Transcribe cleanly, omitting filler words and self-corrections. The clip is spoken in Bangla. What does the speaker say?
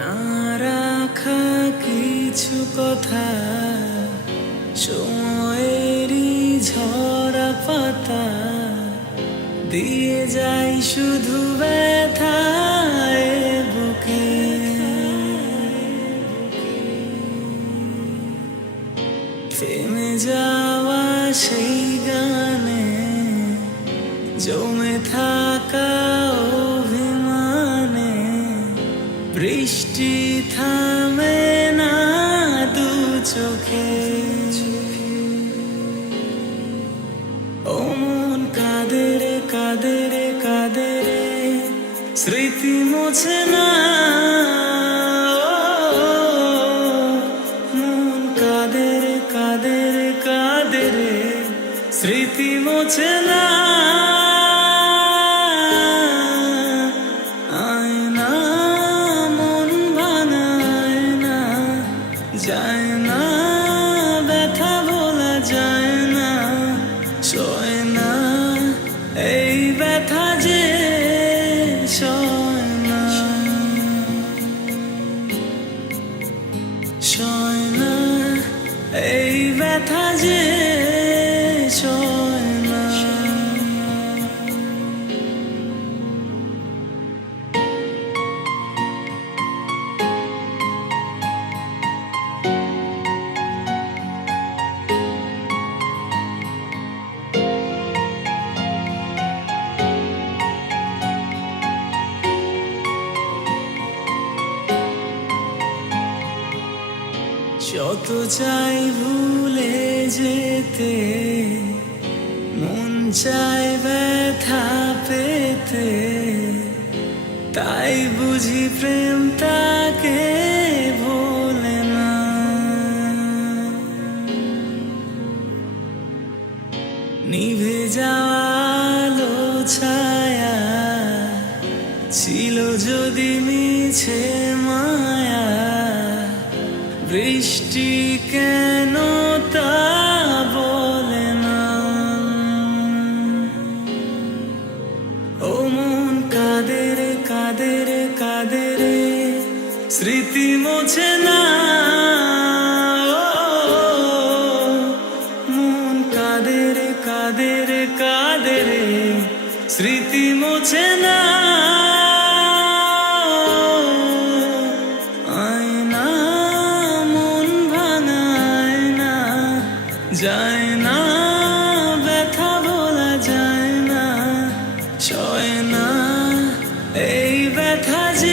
না রাখা কিছু কথা, সময়েরই ঝরা পাতা দিয়ে যাই শুধু ব্যথায় বুকে। থেমে যাওয়া সেই গানে জমে থাকা অভিমানে বৃষ্টি থামে না দু চোখে। ও মন কাঁদে রে কাঁদে রে কাঁদে রে, স্মৃতি মোছে না। মন কাঁদে রে কাঁদে রে কাঁদে রে, স্মৃতি মোছে না। আয়না মন ভাঙায় না, যায় না ব্যথা বলা যায় না, সয় না এই ব্যথা যে সয় না, সয় না এই ব্যথা যে সয় না। যত চাই ভুলে যেতে, মন চায় ব্যথা পেতে, তাই বুঝি প্রেম তাকে ভোলে না। নিভে যাওয়া আলো ছায়া ছিল যদি মিছে মায়া, বৃষ্টি কেন তা বলে না। ও মন কাঁদে রে কাঁদে রে কাঁদে রে, স্মৃতি মোছে না। মন কাঁদে রে কাঁদে রে কাঁদে রে, স্মৃতি মোছে না। যায় না ব্যথা বলা যায় না, সয় না এই ব্যথা যে